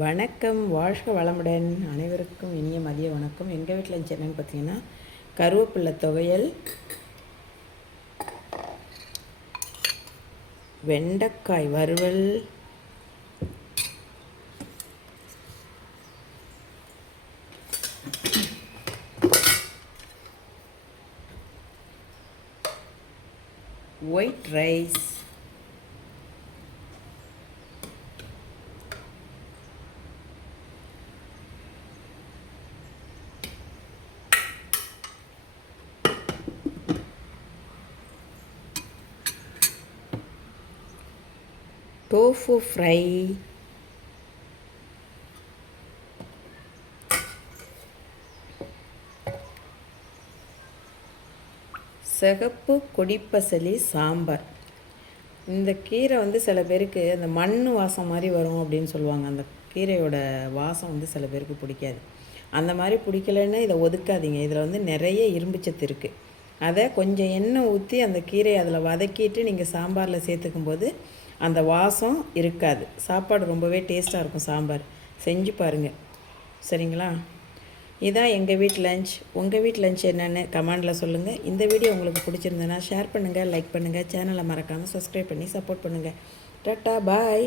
வணக்கம், வாழ்க வளமுடன். அனைவருக்கும் இனிய மதிய வணக்கம். எங்கள் வீட்டில் இருந்துச்சு என்னென்னு பார்த்தீங்கன்னா, கருவேப்பிலை துவையல், வெண்டைக்காய் வறுவல், ஒயிட் ரைஸ், டோஃபு ஃப்ரை, சிகப்பு கொடிப்பசலி சாம்பார். இந்த கீரை சில பேருக்கு அந்த மண் வாசம் மாதிரி வரும் அப்படின்னு சொல்லுவாங்க. அந்த கீரையோட வாசம் சில பேருக்கு பிடிக்காது. அந்த மாதிரி பிடிக்கலன்னு இதை ஒதுக்காதீங்க. இதில் நிறைய இரும்புச்சத்து இருக்குது. அதை கொஞ்சம் எண்ணெய் ஊற்றி அந்த கீரையை அதில் வதக்கிட்டு நீங்கள் சாம்பாரில் சேர்த்துக்கும் போது அந்த வாசம் இருக்காது. சாப்பாடு ரொம்பவே டேஸ்ட்டாக இருக்கும். சாம்பார் செஞ்சு பாருங்கள், சரிங்களா? இதான் எங்கள் வீட்டு லஞ்ச். உங்கள் வீட்டு லஞ்ச் என்னென்னு கமெண்டில் சொல்லுங்கள். இந்த வீடியோ உங்களுக்கு பிடிச்சிருந்ததுன்னா ஷேர் பண்ணுங்கள், லைக் பண்ணுங்கள், சேனலை மறக்காமல் சப்ஸ்கிரைப் பண்ணி சப்போர்ட் பண்ணுங்கள். டாட்டா, பாய்.